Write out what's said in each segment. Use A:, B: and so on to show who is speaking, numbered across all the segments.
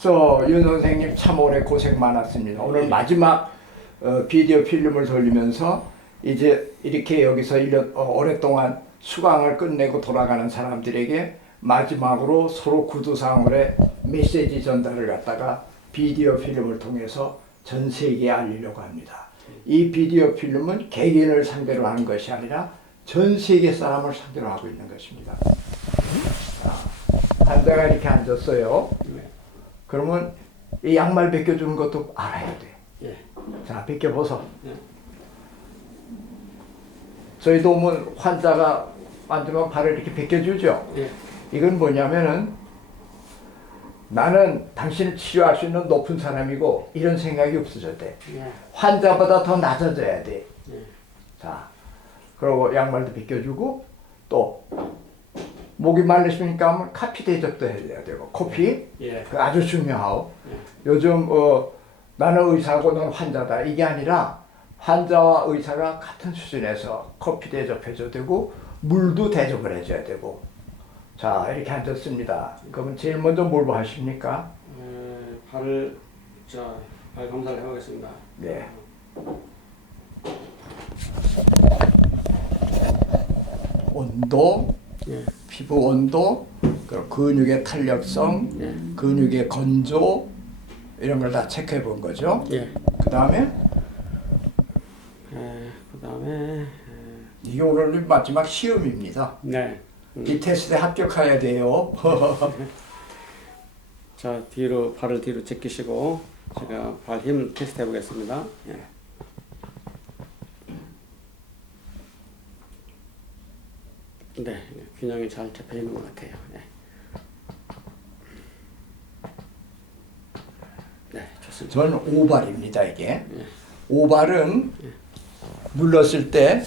A: 저윤 선생님 참 오래 고생 많았습니다. 오늘 마지막 어, 비디오 필름을 돌리면서 이제 이렇게 여기서 1년 어, 오랫동안 수강을 끝내고 돌아가는 사람들에게 마지막으로 서로 구두상으로의 메시지 전달을 갖다가 비디오 필름을 통해서 전 세계에 알리려고 합니다. 이 비디오 필름은 개개인을 상대로 하는 것이 아니라 전 세계 사람을 상대로 하고 있는 것입니다. 자, 환자가 이렇게 앉았어요.
B: 네.
A: 그러면 이 양말 벗겨주는 것도 알아야 돼.
B: 예.
A: 자, 벗겨보소.
B: 네.
A: 저희도 뭐 환자가 만지면 발을 이렇게 벗겨주죠.
B: 예.
A: 이건 뭐냐면은 나는 당신을 치료할 수 있는 높은 사람이고 이런 생각이 없어져야 돼.
B: 예.
A: 환자보다 더 낮아져야 돼.
B: 예.
A: 자, 그리고 양말도 벗겨주고 또 목이 말리시니까 하면 카피 대접도 해야 되고 커피
B: 예.
A: 그 아주 중요하고
B: 예.
A: 요즘 어, 나는 의사고 넌 환자다 이게 아니라 환자와 의사가 같은 수준에서 커피 대접해줘야 되고 물도 대접을 해줘야 되고 자 이렇게 앉았습니다. 그러면 제일 먼저 뭘 하십니까?
B: 에, 발을 자발 검사를 해보겠습니다.
A: 네. 온도,
B: 예.
A: 피부 온도, 근육의 탄력성,
B: 예.
A: 근육의 건조 이런 걸 다 체크해 본 거죠.
B: 예.
A: 그 다음에
B: 에, 그다음에 에,
A: 이게 오늘 마지막 시험입니다.
B: 네. 음,
A: 이 테스트에 합격해야 돼요.
B: 자 뒤로 발을 뒤로 제끼시고 제가 발 힘 테스트 해보겠습니다. 예. 네, 균형이 잘 잡혀 있는 것 같아요. 네. 네, 좋습니다.
A: 저는 오발입니다 이게. 오발은 눌렀을 때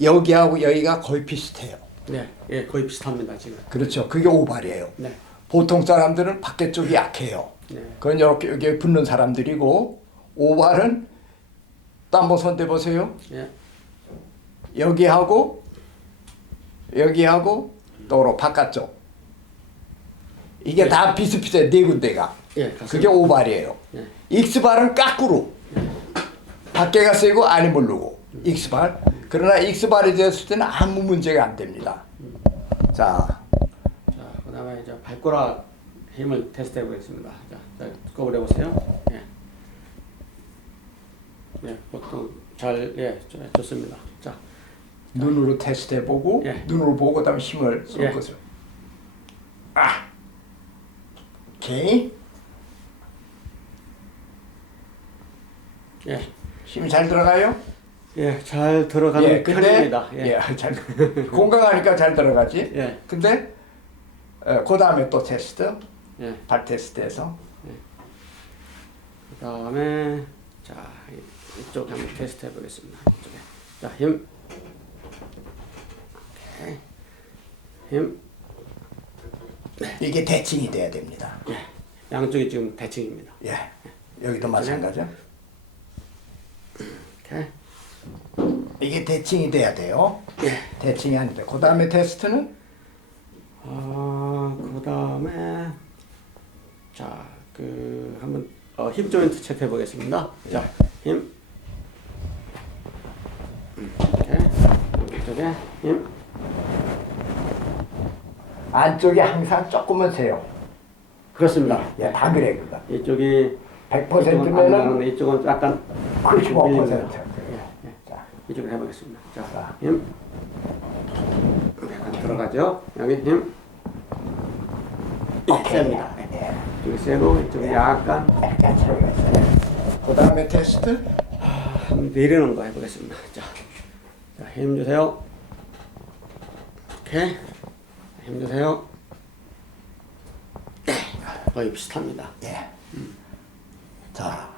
A: 여기하고 여기가 거의 비슷해요.
B: 네, 예, 거의 비슷합니다 지금.
A: 그렇죠. 그게 오발이에요.
B: 네,
A: 보통 사람들은 밖에 쪽이 약해요.
B: 네,
A: 그건 이렇게 여기에 붙는 사람들이고 오발은 또 한번 손대 보세요.
B: 예,
A: 여기하고 여기하고 또로 바깥쪽 이게 다 비슷비슷해 네 군데가
B: 예.
A: 그게 오발이에요.
B: 예.
A: 익스발은 까꾸로 밖에가 세고 안이 모르고 익스발 그러나 익스발이 되었을 때는 아무 문제가 안 됩니다. 자
B: 자, 그다음에 이제 발가락 힘을 테스트 해 보겠습니다. 자, 자 거울해 보세요. 예, 예, 보통 잘, 예, 좋- 좋습니다. 자,
A: 눈으로 테스트해보고
B: 예.
A: 눈으로 보고 그다음에 힘을 쏠
B: 예.
A: 것을 아 오케이
B: 예,
A: 힘이 잘 들어가요?
B: 예, 잘 들어가는 편입니다.
A: 예,
B: 예,
A: 잘 건강하니까 잘 들어가지.
B: 예,
A: 근데 어, 그 다음에 또 테스트,
B: 예.
A: 발 테스트해서
B: 그다음에 자, 이- 이쪽 한번 테스트 해보겠습니다. 이쪽에, 자, 힘, 힘,
A: 이게 대칭이 돼야 됩니다.
B: 예, 양쪽이 지금 대칭입니다.
A: 예, 여기도 마찬가지야.
B: 오케이.
A: 이게 대칭이 돼야 돼요.
B: 예.
A: 대칭이 아닌데 그 다음에 테스트는
B: 아, 그 다음에 자, 그 한번 어, 힙 조인트 체크해 보겠습니다. 자, 힘. 음, 오케이. 이쪽에 힘.
A: 안쪽이 항상 조금은 세요.
B: 그렇습니다.
A: 예, 다 그래 그거.
B: 이쪽이
A: 100%면은
B: 이쪽은 약간
A: 95%.
B: 밀립니다. 예, 예.
A: 자,
B: 이쪽으로 해보겠습니다. 자,
A: 자.
B: 힘. 약간 들어가죠. 여기 힘. 예, 셉니다.
A: 예,
B: 이쪽이 세고 이쪽이 약간
A: 약간 차이가 있어요. 그 다음에 테스트
B: 한번 내리는 거 해보겠습니다. 자, 자, 힘 주세요. 오케이. 힘 주세요. 네, 거의 비슷합니다.
A: 예. 자,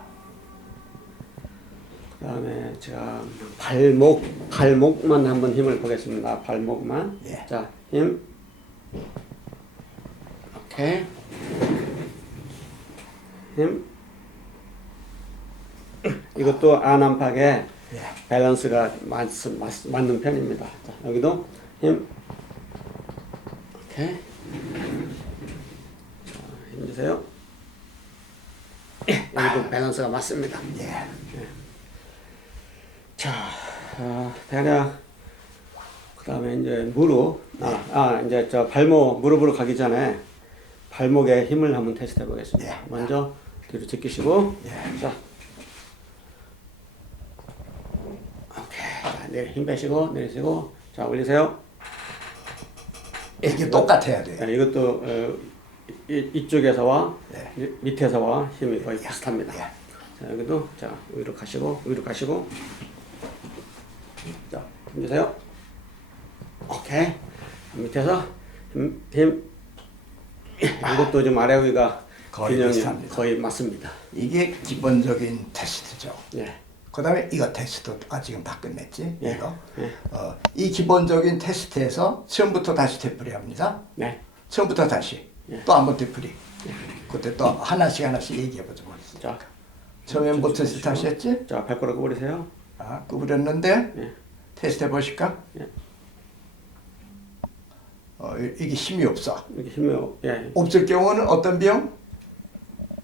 B: 그 다음에 제가 발목, 발목만 한번 힘을 보겠습니다. 발목만.
A: 예.
B: 자, 힘. 오케이. 힘. 이것도 안안팍에
A: 예.
B: 밸런스가 맞, 맞, 맞는 편입니다. 자, 여기도 힘. 오케이. 자, 힘 주세요. 여기도 밸런스가 맞습니다.
A: 예.
B: 자, 어, 대략 그 다음에 이제 무릎, 아, 아 이제 저 발목 무릎으로 가기 전에 발목에 힘을 한번 테스트 해 보겠습니다.
A: 예.
B: 먼저 뒤로 제끼시고,
A: 예.
B: 자, 오케이, 자, 내려 힘 빼시고 내리시고, 자 올리세요.
A: 이게 똑같아야 돼요.
B: 자, 이것도 어, 이, 이쪽에서와
A: 예.
B: 이- 밑에서와 힘이 거의 비슷합니다.
A: 예.
B: 자 여기도 자 위로 가시고 위로 가시고 자 힘주세요 오케이 밑에서 힘, 힘. 이것도 좀 아래 위가
A: 거의 비슷합니다.
B: 거의 맞습니다
A: 이게 기본적인 테스트죠.
B: 예
A: 그 다음에 이거 테스트 아 지금 다 끝냈지?
B: 예.
A: 이거.
B: 예.
A: 어, 이 기본적인 테스트에서 처음부터 다시 되풀이 합니다.
B: 네.
A: 처음부터 다시
B: 예.
A: 또한번 되풀이. 그때 또 하나씩 하나씩 얘기해 보죠.
B: 자,
A: 처음에 뭐 테스트 하셨지?
B: 자 발가락 구부리세요
A: 아, 구부렸는데
B: 예.
A: 테스트 해보실까?
B: 예.
A: 어, 이- 이게 힘이 없어.
B: 이렇게 힘이 없- 예
A: 없을 경우는 어떤 병?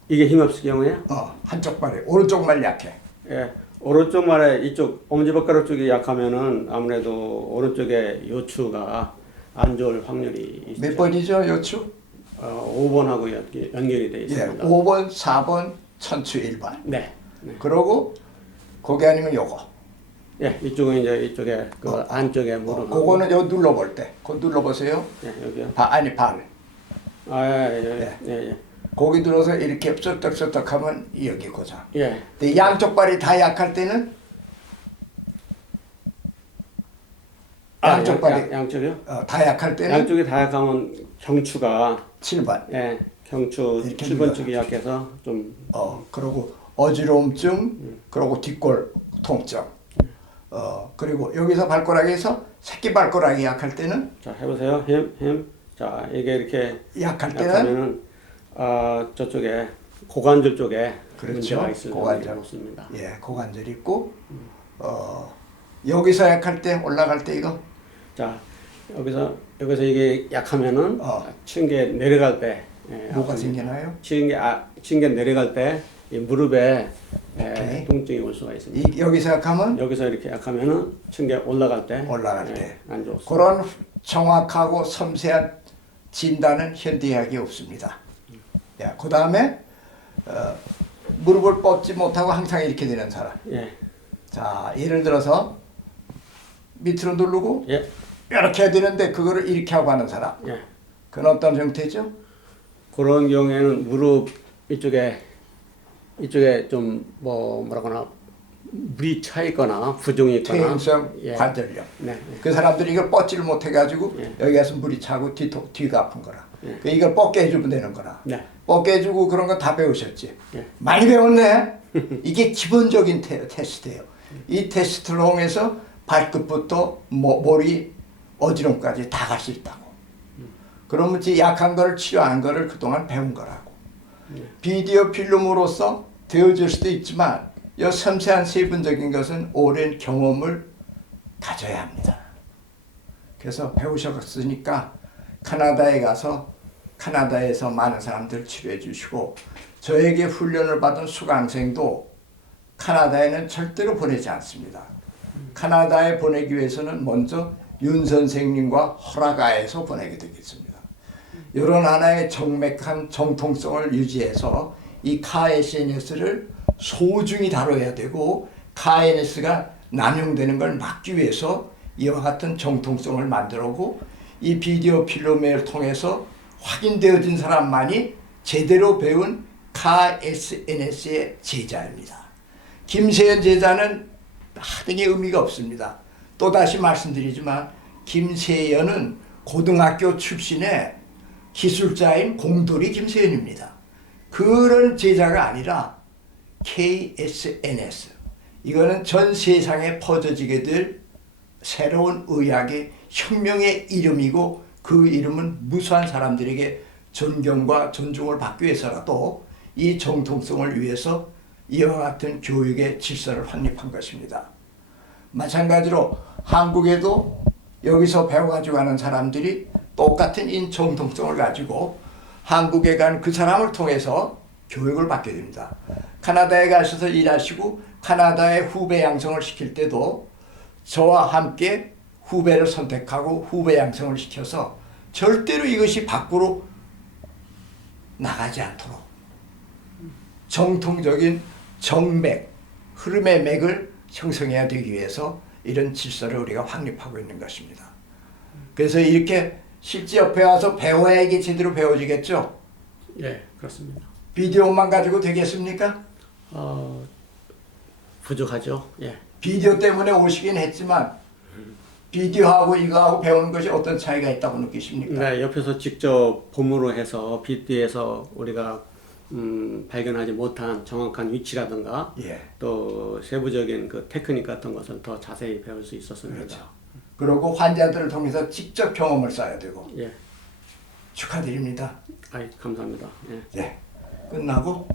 B: 이게 힘 없을 경우에
A: 어, 한쪽 발에 오른쪽만 약해.
B: 예 오른쪽 말에 이쪽 엄지발가락 쪽이 약하면은 아무래도 오른쪽에 요추가 안 좋을 확률이 있죠.
A: 몇 번이죠, 요추?
B: 어, 5번하고 연 결이 되어
A: 예,
B: 있습니다.
A: 5번, 4번, 천추 1번.
B: 네. 네.
A: 그러고 그게 아니면 요거.
B: 예, 이쪽은 이제 이쪽에 그
A: 어.
B: 안쪽에
A: 어,
B: 무릎.
A: 그거는 요 눌러볼 때, 그거 눌러보세요.
B: 예, 여기요.
A: 바, 아니 발.
B: 아, 예, 예,
A: 네.
B: 예, 예.
A: 거기 들어서 이렇게 썰떡썰떡하면 여기 고장.
B: 예.
A: 근데 양쪽 발이 다 약할 때는 양쪽
B: 양-
A: 발이
B: 양, 양쪽이요?
A: 어, 다 약할 때는
B: 양쪽이 다 약하면 경추가
A: 7번.
B: 예, 경추
A: 이렇게
B: 7번
A: 눌러요.
B: 쪽이 약해서 좀
A: 어, 그리고 어지러움증, 그리고 뒷골 통증. 어, 그리고 여기서 발가락에서 새끼 발가락이 약할 때는
B: 자, 해 보세요. 힘, 힘. 자, 이게 이렇게
A: 약할 때는
B: 아, 저쪽에 고관절 쪽에
A: 그렇죠.
B: 문제가 있을
A: 고관절.
B: 높습니다.
A: 예, 고관절 있고 어, 여기서 약할 때 올라갈 때 이거
B: 자 여기서 여기서 이게 약하면은
A: 어.
B: 치는 게 내려갈 때 예,
A: 뭐가 생기나요?
B: 치는 게 아, 치는 게 내려갈 때 이 무릎에 예. 통증이 올 수가 있습니다.
A: 이, 여기서 약하면
B: 여기서 이렇게 약하면은 치는 게 올라갈 때
A: 올라갈
B: 예,
A: 때.
B: 안 좋습니다.
A: 그런 정확하고 섬세한 진단은 현대의학이 없습니다. 야, 그 다음에 어, 무릎을 뻗지 못하고 항상 이렇게 되는 사람.
B: 예,
A: 자, 예를 들어서 밑으로 누르고
B: 예,
A: 이렇게 해야 되는데 그거를 이렇게 하고 하는 사람.
B: 예.
A: 그건 어떤 형태죠?
B: 그런 경우에는 무릎 이쪽에 이쪽에 좀 뭐 뭐라거나 물이 차 있거나 부종이 있거나
A: 퇴행성
B: 예.
A: 관절염.
B: 네, 네.
A: 그 사람들이 이걸 뻗지를 못해 가지고
B: 예.
A: 여기 가서 물이 차고 뒤, 뒤가 아픈 거라.
B: 예.
A: 그 이걸 뻗게 해주면 되는 거라.
B: 네.
A: 해주고 그런 거 다 배우셨지?
B: 예.
A: 많이 배웠네. 이게 기본적인 테, 테스트예요. 이 테스트를 통해서 발끝부터 모, 머리 어지럼까지 다 갈 수 있다고. 그러면 이제 약한 거를 치료한 거를 그동안 배운 거라고. 비디오 필름으로서 되어질 수도 있지만 이 섬세한 세분적인 것은 오랜 경험을 가져야 합니다. 그래서 배우셨으니까 카나다에 가서 카나다에서 많은 사람들 치료해 주시고 저에게 훈련을 받은 수강생도 카나다에는 절대로 보내지 않습니다. 카나다에 보내기 위해서는 먼저 윤 선생님과 허락하에서 보내게 되겠습니다. 이런 하나의 정맥한 정통성을 유지해서 이 카SNS를 소중히 다뤄야 되고 카SNS가 남용되는 걸 막기 위해서 이와 같은 정통성을 만들고 이 비디오 필름을 통해서 확인되어진 사람만이 제대로 배운 카SNS의 제자입니다. 김세현 제자는 하등의 의미가 없습니다. 또다시 말씀드리지만 김세연은 고등학교 출신의 기술자인 공돌이 김세연입니다. 그런 제자가 아니라 KSNS. 이거는 전 세상에 퍼져지게 될 새로운 의학의 혁명의 이름이고 그 이름은 무수한 사람들에게 존경과 존중을 받기 위해서라도 이 정통성을 위해서 이와 같은 교육의 질서를 확립한 것입니다. 마찬가지로 한국에도 여기서 배워가지고 가는 사람들이 똑같은 이 정통성을 가지고 한국에 간 그 사람을 통해서 교육을 받게 됩니다. 카나다에 가셔서 일하시고 카나다의 후배 양성을 시킬 때도 저와 함께 후배를 선택하고 후배 양성을 시켜서 절대로 이것이 밖으로 나가지 않도록 정통적인 정맥, 흐름의 맥을 형성해야 되기 위해서 이런 질서를 우리가 확립하고 있는 것입니다. 그래서 이렇게 실제 옆에 와서 배워야 이게 제대로 배워지겠죠?
B: 예, 그렇습니다.
A: 비디오만 가지고 되겠습니까?
B: 어, 부족하죠. 예.
A: 비디오 때문에 오시긴 했지만 비디오하고 이거하고 배우는 것이 어떤 차이가 있다고 느끼십니까?
B: 네, 옆에서 직접 봄으로 해서 빗대에서 우리가 음, 발견하지 못한 정확한 위치라든가
A: 예.
B: 또 세부적인 그 테크닉 같은 것을 더 자세히 배울 수 있었습니다.
A: 그렇죠. 그리고 환자들을 통해서 직접 경험을 쌓아야 되고
B: 예,
A: 축하드립니다.
B: 아이 감사합니다. 예.
A: 네. 끝나고